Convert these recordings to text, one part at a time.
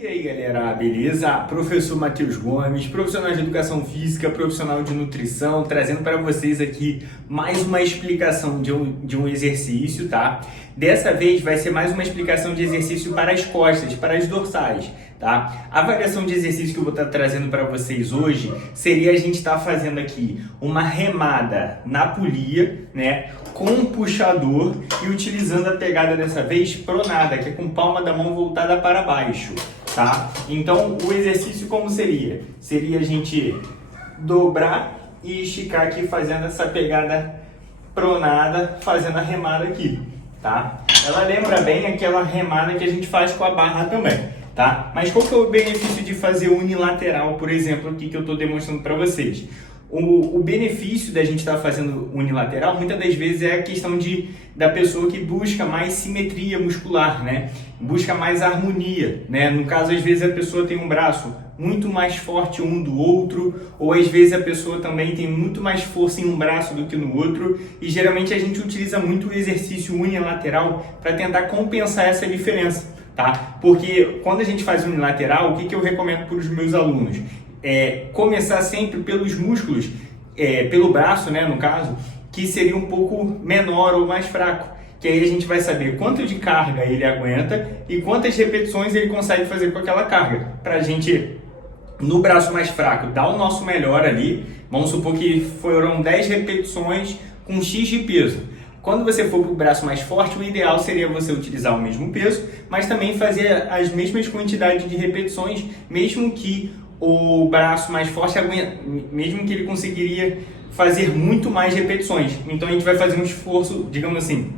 E aí galera, beleza? Professor Matheus Gomes, profissional de educação física, profissional de nutrição, trazendo para vocês aqui mais uma explicação de um exercício, tá? Dessa vez vai ser mais uma explicação de exercício para as costas, para as dorsais, tá? A variação de exercício que eu vou estar trazendo para vocês hoje seria a gente estar fazendo aqui uma remada na polia, né? Com um puxador e utilizando a pegada dessa vez pronada, que é com palma da mão voltada para baixo, tá? Então o exercício como seria? Seria a gente dobrar e esticar aqui fazendo essa pegada pronada, fazendo a remada aqui, tá? Ela lembra bem aquela remada que a gente faz com a barra também, tá? Mas qual que é o benefício de fazer unilateral, por exemplo, aqui que eu estou demonstrando para vocês? O benefício da gente estar fazendo unilateral, muitas das vezes, é a questão da pessoa que busca mais simetria muscular, né? Busca mais harmonia, né? No caso, às vezes a pessoa tem um braço muito mais forte um do outro, ou às vezes a pessoa também tem muito mais força em um braço do que no outro, e geralmente a gente utiliza muito o exercício unilateral para tentar compensar essa diferença, tá? Porque quando a gente faz unilateral, o que eu recomendo para os meus alunos? Começar sempre pelos músculos, pelo braço, né, no caso, que seria um pouco menor ou mais fraco, que aí a gente vai saber quanto de carga ele aguenta e quantas repetições ele consegue fazer com aquela carga, para a gente, no braço mais fraco, dar o nosso melhor ali. Vamos supor que foram 10 repetições com X de peso. Quando você for para o braço mais forte, o ideal seria você utilizar o mesmo peso, mas também fazer as mesmas quantidades de repetições, mesmo que o braço mais forte, mesmo que ele conseguiria fazer muito mais repetições. Então a gente vai fazer um esforço, digamos assim,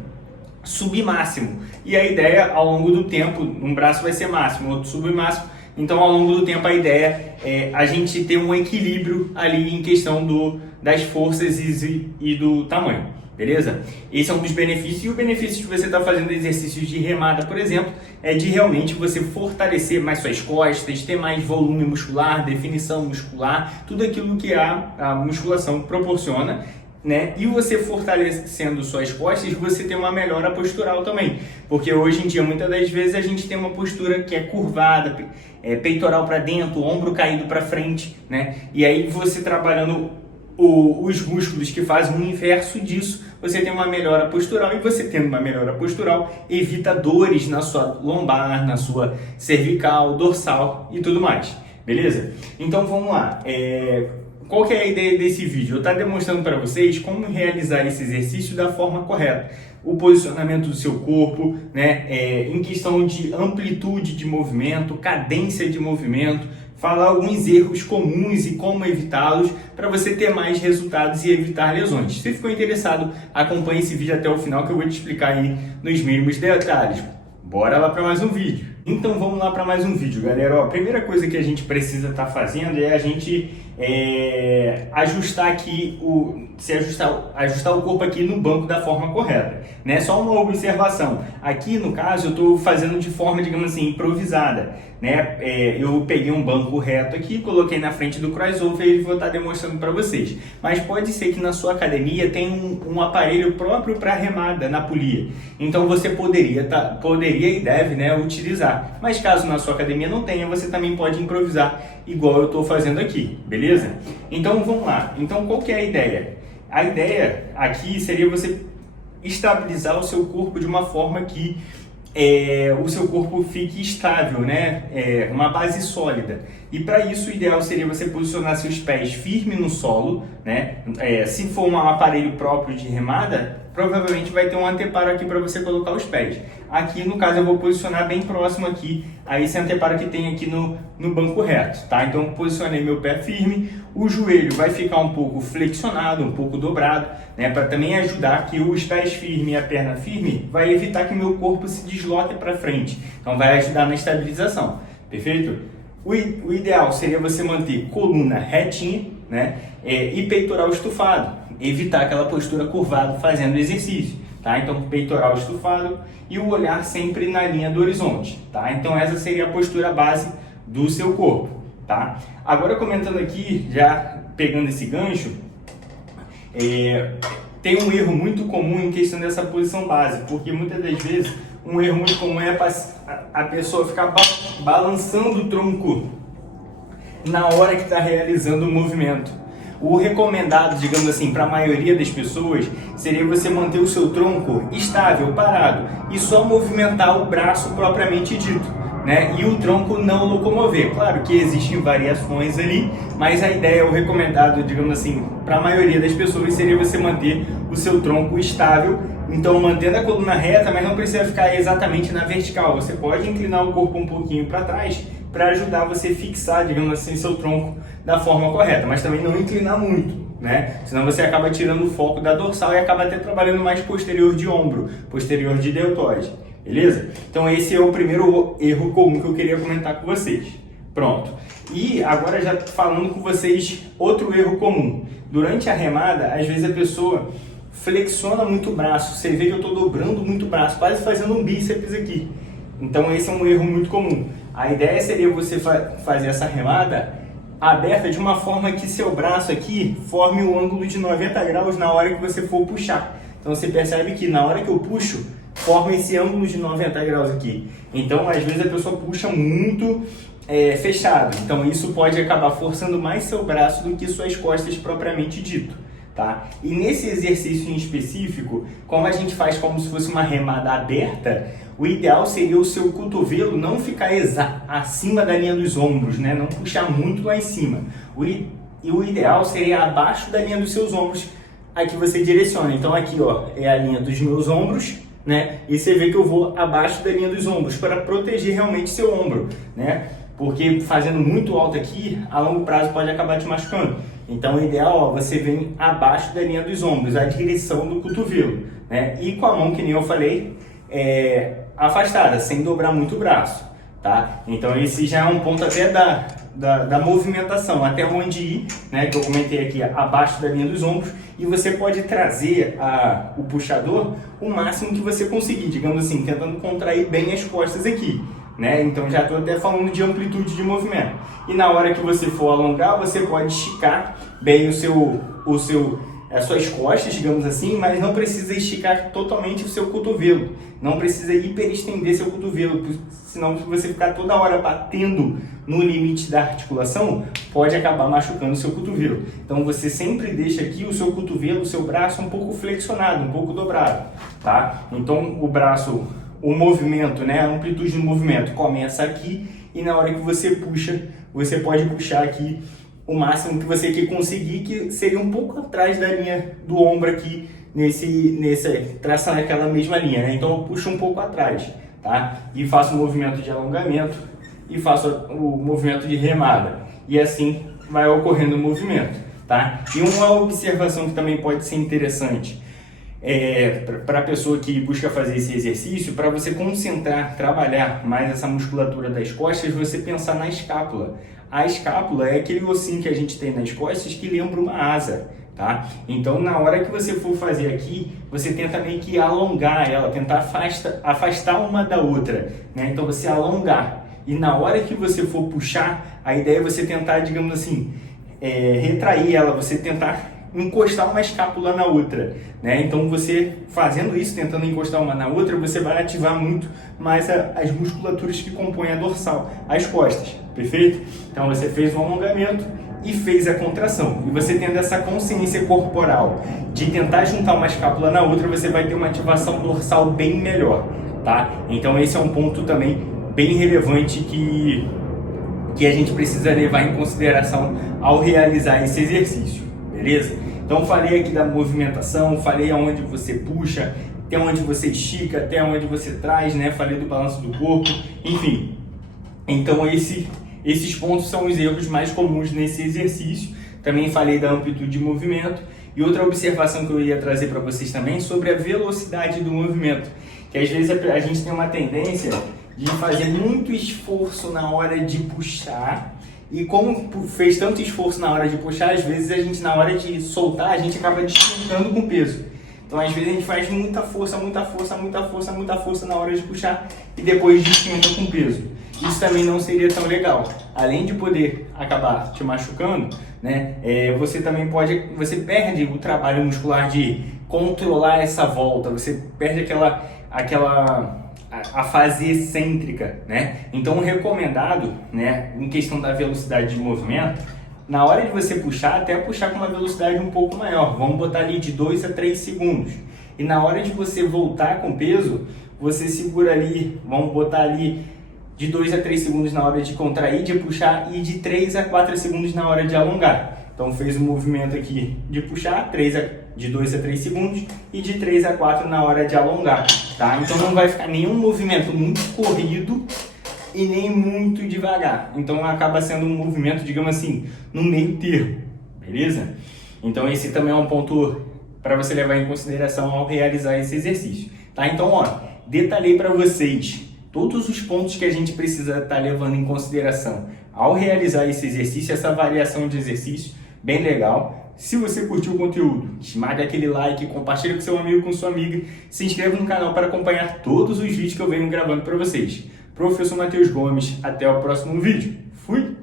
submáximo. E a ideia, ao longo do tempo, um braço vai ser máximo, outro submáximo. Então, ao longo do tempo, a ideia é a gente ter um equilíbrio ali em questão das forças e do tamanho. Beleza? Esse é um dos benefícios. E o benefício de você estar fazendo exercícios de remada, por exemplo, é de realmente você fortalecer mais suas costas, ter mais volume muscular, definição muscular, tudo aquilo que a musculação proporciona, né? E você fortalecendo suas costas, você tem uma melhora postural também. Porque hoje em dia, muitas das vezes, a gente tem uma postura que é curvada, peitoral para dentro, ombro caído para frente, né? E aí você trabalhando os músculos que fazem o inverso disso, você tem uma melhora postural, e você tendo uma melhora postural, evita dores na sua lombar, na sua cervical, dorsal e tudo mais, beleza? Então vamos lá, qual que é a ideia desse vídeo? Eu estou demonstrando para vocês como realizar esse exercício da forma correta, o posicionamento do seu corpo, né? Em questão de amplitude de movimento, cadência de movimento, falar alguns erros comuns e como evitá-los para você ter mais resultados e evitar lesões. Se ficou interessado, acompanhe esse vídeo até o final que eu vou te explicar aí nos mínimos detalhes. Bora lá para mais um vídeo. Então vamos lá para mais um vídeo, galera. Ó, a primeira coisa que a gente precisa estar fazendo é a gente ajustar aqui ajustar o corpo aqui no banco da forma correta, né? Só uma observação. Aqui no caso eu estou fazendo de forma, digamos assim, improvisada, né? Eu peguei um banco reto aqui, coloquei na frente do crossover e vou estar demonstrando para vocês. Mas pode ser que na sua academia tenha um aparelho próprio para remada na polia. Então você poderia e deve, né, utilizar. Mas caso na sua academia não tenha, você também pode improvisar igual eu estou fazendo aqui, beleza? Então vamos lá. Então qual que é a ideia? A ideia aqui seria você estabilizar o seu corpo de uma forma que o seu corpo fique estável, né? Uma base sólida. E para isso o ideal seria você posicionar seus pés firmes no solo, né? Se for um aparelho próprio de remada, provavelmente vai ter um anteparo aqui para você colocar os pés. Aqui no caso eu vou posicionar bem próximo aqui a esse anteparo que tem aqui no banco reto, tá? Então eu posicionei meu pé firme, o joelho vai ficar um pouco flexionado, um pouco dobrado, né? Para também ajudar que os pés firmes e a perna firme vai evitar que o meu corpo se desloque para frente. Então vai ajudar na estabilização, perfeito? O ideal seria você manter coluna retinha, né? E peitoral estufado, evitar aquela postura curvada fazendo exercício, tá? Então peitoral estufado e o olhar sempre na linha do horizonte, tá? Então essa seria a postura base do seu corpo, tá? Agora comentando aqui, já pegando esse gancho, tem um erro muito comum em questão dessa posição base, porque muitas das vezes um erro muito comum é a pessoa ficar balançando o tronco na hora que está realizando o movimento. O recomendado, digamos assim, para a maioria das pessoas, seria você manter o seu tronco estável, parado, e só movimentar o braço propriamente dito, né? E o tronco não locomover. Claro que existem variações ali, mas a ideia, o recomendado, digamos assim, para a maioria das pessoas, seria você manter o seu tronco estável, então mantendo a coluna reta, mas não precisa ficar exatamente na vertical. Você pode inclinar o corpo um pouquinho para trás, para ajudar você a fixar, digamos assim, seu tronco da forma correta, mas também não inclinar muito, né? Senão você acaba tirando o foco da dorsal e acaba até trabalhando mais posterior de ombro, posterior de deltoide, beleza? Então esse é o primeiro erro comum que eu queria comentar com vocês. Pronto. E agora já falando com vocês, outro erro comum. Durante a remada, às vezes a pessoa flexiona muito o braço, você vê que eu estou dobrando muito o braço, quase fazendo um bíceps aqui. Então esse é um erro muito comum. A ideia seria você fazer essa remada aberta de uma forma que seu braço aqui forme um ângulo de 90 graus na hora que você for puxar. Então você percebe que na hora que eu puxo, forma esse ângulo de 90 graus aqui. Então às vezes a pessoa puxa muito fechado. Então isso pode acabar forçando mais seu braço do que suas costas propriamente dito. Tá? E nesse exercício em específico, como a gente faz como se fosse uma remada aberta, o ideal seria o seu cotovelo não ficar acima da linha dos ombros, né? Não puxar muito lá em cima. E o ideal seria abaixo da linha dos seus ombros, aqui você direciona. Então aqui, ó, é a linha dos meus ombros, né? E você vê que eu vou abaixo da linha dos ombros para proteger realmente seu ombro, né? Porque fazendo muito alto aqui, a longo prazo pode acabar te machucando. Então o ideal, ó, você vem abaixo da linha dos ombros, a direção do cotovelo, né? E com a mão, que nem eu falei, afastada, sem dobrar muito o braço, tá? Então esse já é um ponto até da movimentação, até onde ir, né? Que eu comentei aqui, abaixo da linha dos ombros, e você pode trazer o puxador o máximo que você conseguir, digamos assim, tentando contrair bem as costas aqui, né? Então já estou até falando de amplitude de movimento. E na hora que você for alongar, você pode esticar bem as suas costas, digamos assim, mas não precisa esticar totalmente o seu cotovelo. Não precisa hiperestender seu cotovelo, senão se você ficar toda hora batendo no limite da articulação, pode acabar machucando o seu cotovelo. Então você sempre deixa aqui o seu cotovelo, o seu braço um pouco flexionado, um pouco dobrado, tá? Então o braço, o movimento, né, a amplitude do movimento começa aqui e na hora que você puxa, você pode puxar aqui o máximo que você conseguir, que seria um pouco atrás da linha do ombro aqui, traçando aquela mesma linha, né? Então eu puxo um pouco atrás, tá? E faço o movimento de alongamento e faço o movimento de remada. E assim vai ocorrendo o movimento, tá? E uma observação que também pode ser interessante para a pessoa que busca fazer esse exercício, para você concentrar, trabalhar mais essa musculatura das costas, você pensar na escápula. A escápula é aquele ossinho que a gente tem nas costas que lembra uma asa, tá? Então na hora que você for fazer aqui, você tenta meio que alongar ela, tentar afastar uma da outra, né? Então você alongar, e na hora que você for puxar, a ideia é você tentar, digamos assim, retrair ela, você tentar encostar uma escápula na outra, né? Então você fazendo isso, tentando encostar uma na outra, você vai ativar muito mais as musculaturas que compõem a dorsal, as costas, perfeito? Então você fez o alongamento e fez a contração, e você tendo essa consciência corporal de tentar juntar uma escápula na outra, você vai ter uma ativação dorsal bem melhor, tá? Então esse é um ponto também bem relevante que a gente precisa levar em consideração ao realizar esse exercício. Beleza? Então falei aqui da movimentação, falei aonde você puxa, até onde você estica, até onde você traz, né? Falei do balanço do corpo, enfim. Então esses pontos são os erros mais comuns nesse exercício. Também falei da amplitude de movimento. E outra observação que eu ia trazer para vocês também sobre a velocidade do movimento. Que às vezes a gente tem uma tendência de fazer muito esforço na hora de puxar. E como fez tanto esforço na hora de puxar, às vezes a gente, na hora de soltar, a gente acaba descontando com peso. Então às vezes a gente faz muita força na hora de puxar e depois desconta com peso. Isso também não seria tão legal. Além de poder acabar te machucando, né, você perde o trabalho muscular de controlar essa volta, você perde a fase excêntrica, né? Então o recomendado, né, em questão da velocidade de movimento, na hora de você puxar, até puxar com uma velocidade um pouco maior, vamos botar ali de 2 a 3 segundos. E na hora de você voltar com peso, você segura ali, vamos botar ali de 2 a 3 segundos na hora de contrair, de puxar, e de 3 a 4 segundos na hora de alongar. Então fez um movimento aqui de puxar, de 2 a 3 segundos, e de 3 a 4 na hora de alongar, tá? Então não vai ficar nenhum movimento muito corrido e nem muito devagar. Então acaba sendo um movimento, digamos assim, no meio termo, beleza? Então esse também é um ponto para você levar em consideração ao realizar esse exercício, tá? Então, ó, detalhei para vocês todos os pontos que a gente precisa estar levando em consideração ao realizar esse exercício, essa variação de exercício, bem legal. Se você curtiu o conteúdo, esmaga aquele like, compartilha com seu amigo, com sua amiga, se inscreva no canal para acompanhar todos os vídeos que eu venho gravando para vocês. Professor Matheus Gomes, até o próximo vídeo. Fui!